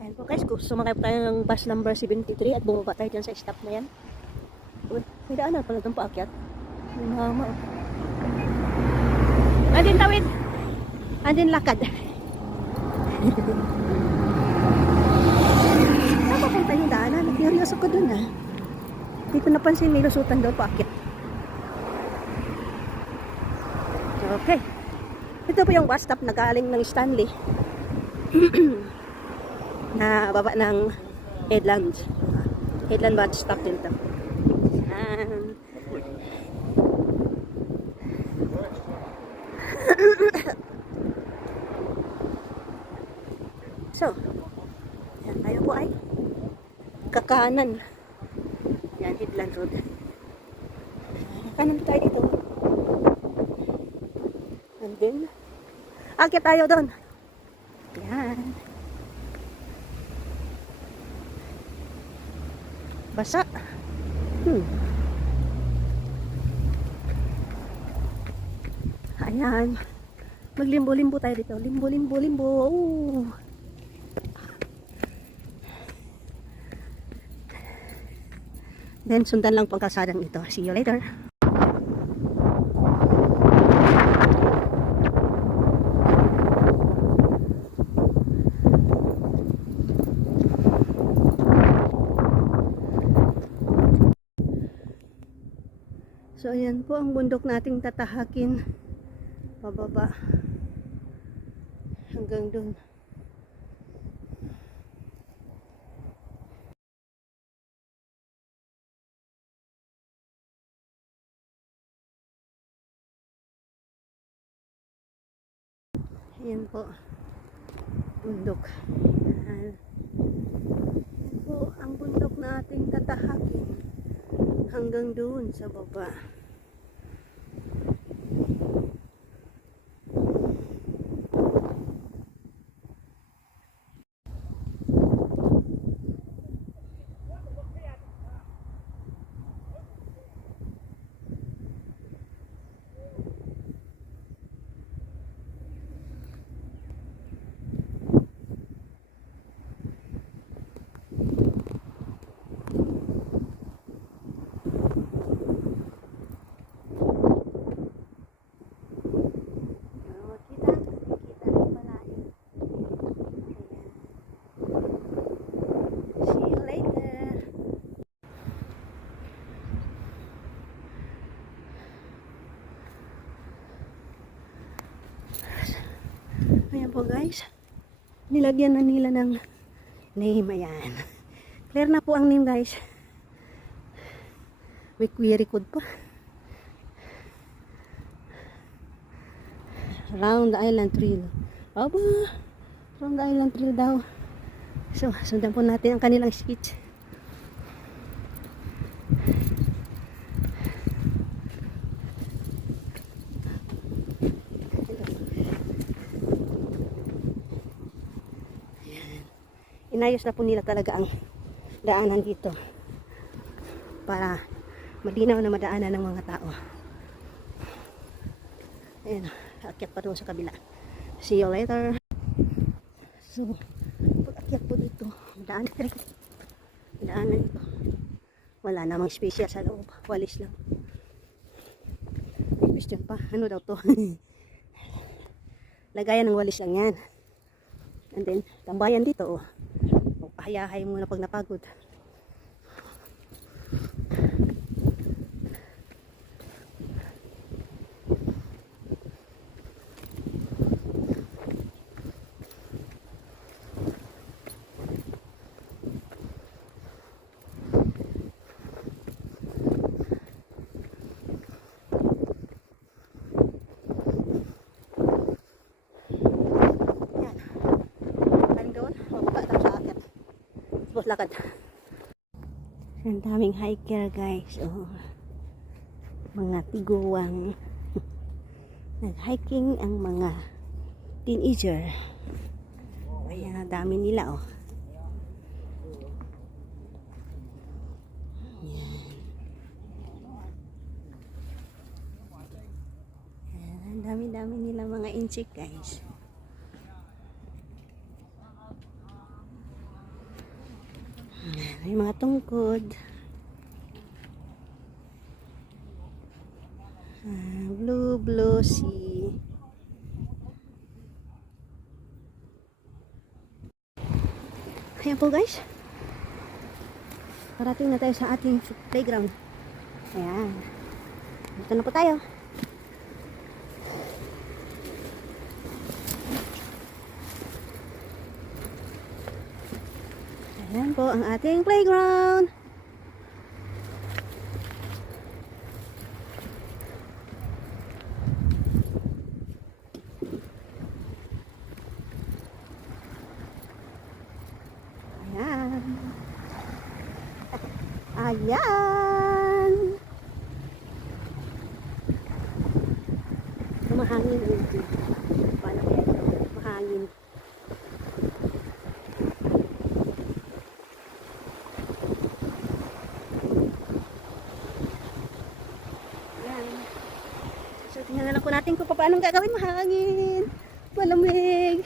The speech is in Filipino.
Ayan po guys, sumakay po tayo ng bus number 73 at bumaba tayo dyan sa stop na yan. Uy, may daanan pala doon paakyat. May mama oh. Andin tawid. Andin lakad. Saan papunta yung daanan? Neryoso ko doon ah. Hindi ko napansin may lusutan doon paakyat. Okay. Ito po yung bus stop na galing ng Stanley. Na baba ng Headland. Headland bus stop din ito. So, yan tayo po ay kakanan. Yan, Headland Road. Kanan po tayo dito. And then, akit tayo doon. Yan. Basa. Ayan. Maglimbo-limbo tayo dito. Limbo-limbo-limbo. Then, sundan lang po ang kalsadang ito. See you later. So, ayan po ang bundok nating tatahakin. Pababa. Hanggang doon. Ayan po. Bundok. Ayan po ang bundok nating tatahakin. Hanggang doon sa baba. Ayan po guys, nilagyan na nila ng name. Ayan, clear na po ang name guys. May query code pa. Round Island Trail. Aba, Round Island Trail daw. So, sundan po natin ang kanilang sketch. Inayos na po nila talaga ang daanan dito para malinaw na madaanan ng mga tao. Ayan, akyat pa doon sa kabila. See you later. So, pag-akyat po dito, daanan ito. Wala namang special sa loob. Walis lang. May question pa. Ano daw to? Lagayan ng walis lang yan. And then, tambayan dito oh. Pahayahay muna pag napagod. Lakad. Ang daming hiker guys. Oh. Mga tiguwang. Nag-hiking ang mga teenager. Ayan, dami nila oh. Ayan, dami-dami nila mga inchik guys. May mga tungkod. Blue sea. Ayan po guys. Parating na tayo sa ating playground. Ayan. Dito na po tayo. Ayan po ang ating playground. Ayan. Ayan. Mahangin ulit. Paano kaya ito? Mahangin. Ayan. So, tingnan na lang po natin kung paano gagawin mahangin. Malamig.